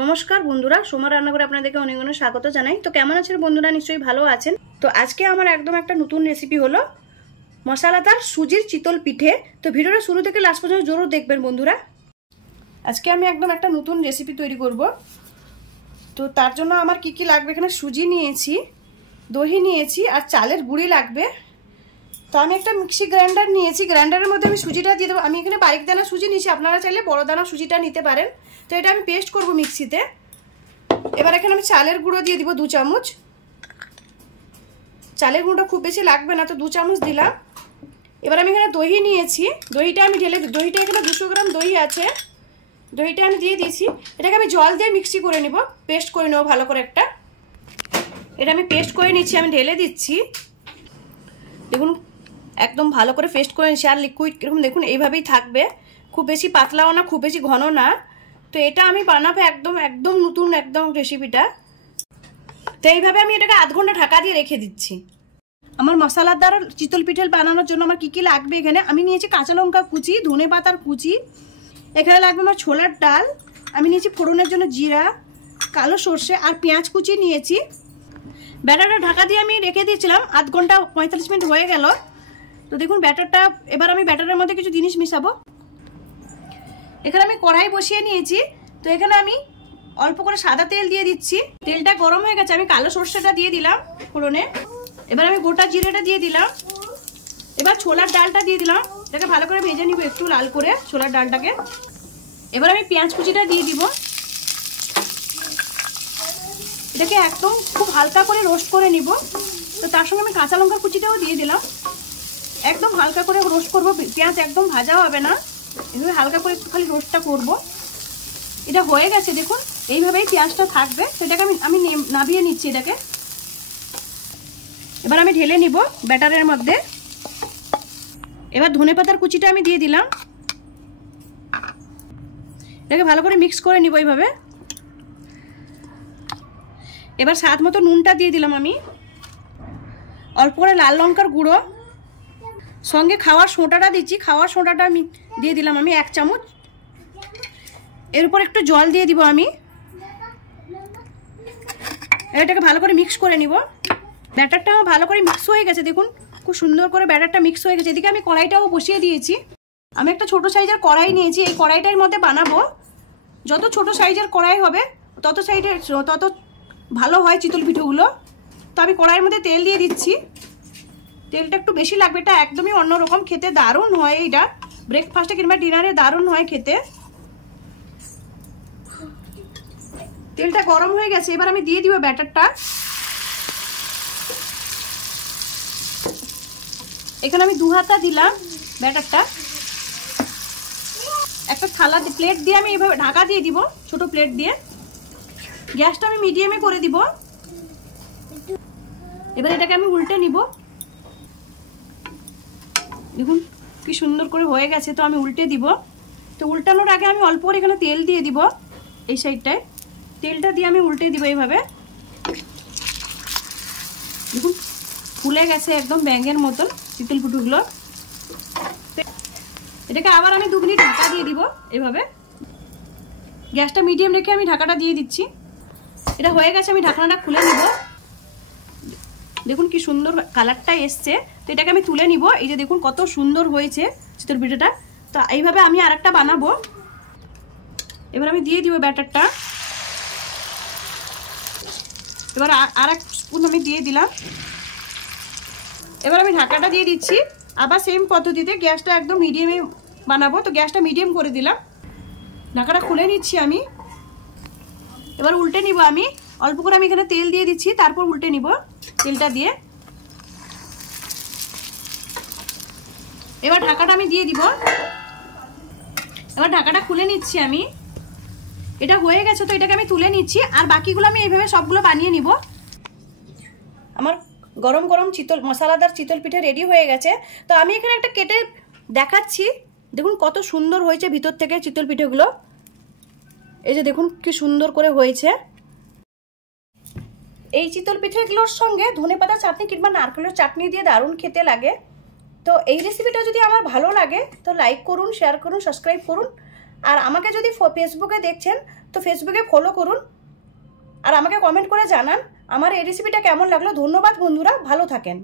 নমস্কার বন্ধুরা, সোমা রান্নাঘরে আপনাদেরকে অনেক অনেক স্বাগত জানাই। তো কেমন আছেন বন্ধুরা? নিশ্চয়ই ভালো আছেন। তো আজকে আমার একদম একটা নতুন রেসিপি হলো মশলাদার সুজির চিতল পিঠে। তো ভিডিওটা শুরু থেকে লাস্ট পর্যন্ত জরুর দেখবেন বন্ধুরা। আজকে আমি একদম একটা নতুন রেসিপি তৈরি করব। তো তার জন্য আমার কি কি লাগবে, এখানে সুজি নিয়েছি, দহি নিয়েছি আর চালের গুঁড়ি লাগবে। তো আমি একটা মিক্সি গ্রাইন্ডার নিয়েছি, গ্রাইন্ডারের মধ্যে আমি সুজিটা দিয়ে দেবো। আমি এখানে বারিক দানা সুজি নিয়েছি, আপনারা চাইলে বড় দানা সুজিটা নিতে পারেন। তো এটা আমি পেস্ট করব মিক্সিতে। এবার এখানে আমি চালের গুঁড়ো দিয়ে দিব 2 চামচ। চালের গুঁড়োটা খুব বেশি লাগবে না, তো 2 চামচ দিলাম। এবার আমি এখানে দহি নিয়েছি, দহিটা আমি ঢেলে, দহিটা এখানে 200 গ্রাম দহি আছে, দহিটা আমি দিয়ে দিয়েছি। এটাকে আমি জল দিয়ে মিক্সি করে নিব, পেস্ট করে নেবো ভালো করে একটা। এটা আমি পেস্ট করে নিচ্ছি, আমি ঢেলে দিচ্ছি। দেখুন একদম ভালো করে পেস্ট করে নিচ্ছি। আর লিকুইড এরকম দেখুন এইভাবেই থাকবে, খুব বেশি পাতলাও না খুব বেশি ঘন না। তো এটা আমি বানাবো একদম একদম নতুন একদম রেসিপিটা। তো এইভাবে আমি এটাকে আধ ঘন্টা ঢাকা দিয়ে রেখে দিচ্ছি। আমার মশলাদার চিতল পিঠে বানানোর জন্য আমার কি কি লাগবে, এখানে আমি নিয়েছি কাঁচা লঙ্কা কুচি, ধনে পাতার কুচি, এখানে লাগবে আমার ছোলার ডাল, আমি নিয়েছি ফোড়নের জন্য জিরা, কালো সর্ষে আর পেঁয়াজ কুচি নিয়েছি। ব্যাটারটা ঢাকা দিয়ে আমি রেখে দিয়েছিলাম, আধ ঘন্টা 45 মিনিট হয়ে গেল। তো দেখুন ব্যাটারটা, এবার আমি ব্যাটারের মধ্যে কিছু জিনিস মিশাবো। এখানে আমি কড়াই বসিয়ে নিয়েছি। তো এখানে আমি অল্প করে সাদা তেল দিয়ে দিচ্ছি। তেলটা গরম হয়ে গেছে, আমি কালো সর্ষেটা দিয়ে দিলাম ফোড়নে। এবার আমি গোটা জিরেটা দিয়ে দিলাম। এবার ছোলার ডালটা দিয়ে দিলাম, এটাকে ভালো করে ভেজে নিব একটু লাল করে ছোলার ডালটাকে। এবার আমি পেঁয়াজ কুচিটা দিয়ে দিব। এটাকে একদম খুব হালকা করে রোস্ট করে নিব। তো তার সঙ্গে আমি কাঁচা লঙ্কা কুচিটাও দিয়ে দিলাম। একদম হালকা করে রোস্ট করব, পেঁয়াজ একদম ভাজা হবে না, এভাবে হালকা করে একটু খালি রোস্টটা করব। এটা হয়ে গেছে দেখুন, এইভাবেই পেঁয়াজটা থাকবে। সেটাকে আমি নাবিয়ে নিচ্ছি এটাকে। এবার আমি ঢেলে নিব ব্যাটারের মধ্যে। এবার ধনেপাতার কুচিটা আমি দিয়ে দিলাম, এটাকে ভালো করে মিক্স করে নিব এইভাবে। এবার স্বাদ মতো নুনটা দিয়ে দিলাম আমি, অল্প করে লাল লঙ্কার গুঁড়ো, সঙ্গে খাওয়ার সোঁটাটা দিচ্ছি, খাওয়ার সোঁটাটা আমি দিয়ে দিলাম আমি 1 চামচ। এর উপর একটু জল দিয়ে দিব আমি। এটাকে ভালো করে মিক্স করে নিব। ব্যাটারটা ভালো করে মিক্স হয়ে গেছে, দেখুন খুব সুন্দর করে ব্যাটারটা মিক্স হয়ে গেছে। এদিকে আমি কড়াইটাও বসিয়ে দিয়েছি। আমি একটা ছোট সাইজের কড়াই নিয়েছি, এই কড়াইটার মধ্যে বানাবো। যত ছোট সাইজের কড়াই হবে তত ভালো হয় চিতল পিঠেগুলো। তো আমি কড়াইয়ের মধ্যে তেল দিয়ে দিচ্ছি। তেলটা একটু বেশি লাগবে, এটা একদমই অন্যরকম, খেতে দারুণ হয়। এটা ব্রেকফাস্টে কিংবা ডিনারে দারুণ হয় খেতে। তেলটা গরম হয়ে গেছে, এবার আমি দিয়ে দিব ব্যাটারটা। এখানে আমি 2 হাতা দিলাম ব্যাটারটা। একটা থালা প্লেট দিয়ে আমি এইভাবে ঢাকা দিয়ে দিব, ছোট প্লেট দিয়ে। গ্যাসটা আমি মিডিয়ামে করে দিব। এবার এটাকে আমি উল্টে নিব। দেখুন কি সুন্দর করে হয়ে গেছে। তো আমি উল্টে দিব। তো উল্টানোর আগে আমি অল্প করে এখানে তেল দিয়ে দিব, এই সাইডটায় তেলটা দিয়ে আমি উল্টে দিব এইভাবে। দেখুন ফুলে গেছে একদম ব্যাঙের মতন চিতল পিঠেগুলো। এটাকে আবার আমি 2 মিনিট ঢাকা দিয়ে দিব এইভাবে। গ্যাসটা মিডিয়াম রেখে আমি ঢাকাটা দিয়ে দিচ্ছি। এটা হয়ে গেছে, আমি ঢাকনাটা খুলে নিব। দেখুন কি সুন্দর কালারটা এসছে। তো এটাকে আমি তুলে নিব। এই যে দেখুন কত সুন্দর হয়েছে চিতল পিঠেটা। তো এইভাবে আমি আরেকটা বানাবো। এবার আমি দিয়ে দিব ব্যাটারটা। এবার আরেক স্পুন আমি দিয়ে দিলাম। এবার আমি ঢাকাটা দিয়ে দিচ্ছি। আবার সেম পদ্ধতিতে গ্যাসটা একদম মিডিয়ামে বানাবো। তো গ্যাসটা মিডিয়াম করে দিলাম। ঢাকাটা খুলে নিচ্ছি আমি। এবার উল্টে নিব আমি। অল্প করে আমি এখানে তেল দিয়ে দিচ্ছি, তারপর উল্টে নিব তেলটা দিয়ে। এবার ঢাকাটা আমি দিয়ে দিব। এবার ঢাকাটা খুলে নিচ্ছি আমি। এটা হয়ে গেছে, তো এটাকে আমি তুলে নিচ্ছি। আর বাকিগুলো আমি এইভাবে সবগুলো বানিয়ে নিব। আমার গরম গরম মশলাদার চিতল পিঠে রেডি হয়ে গেছে। তো আমি এখানে একটা কেটে দেখাচ্ছি। দেখুন কত সুন্দর হয়েছে ভিতর থেকে চিতল পিঠেগুলো। এই যে দেখুন কি সুন্দর করে হয়েছে। এই চিতল পিঠেগুলোর সঙ্গে ধনেপাতা চাটনি কিংবা নারকেলের চাটনি দিয়ে দারুণ খেতে লাগে। তো এই রেসিপিটা যদি আমার ভালো লাগে তো লাইক করুন, শেয়ার করুন, সাবস্ক্রাইব করুন। আর আমাকে যদি ফেসবুকে দেখছেন তো ফেসবুকে ফলো করুন আর আমাকে কমেন্ট করে জানান আমার এই রেসিপিটা কেমন লাগলো। ধন্যবাদ বন্ধুরা, ভালো থাকেন।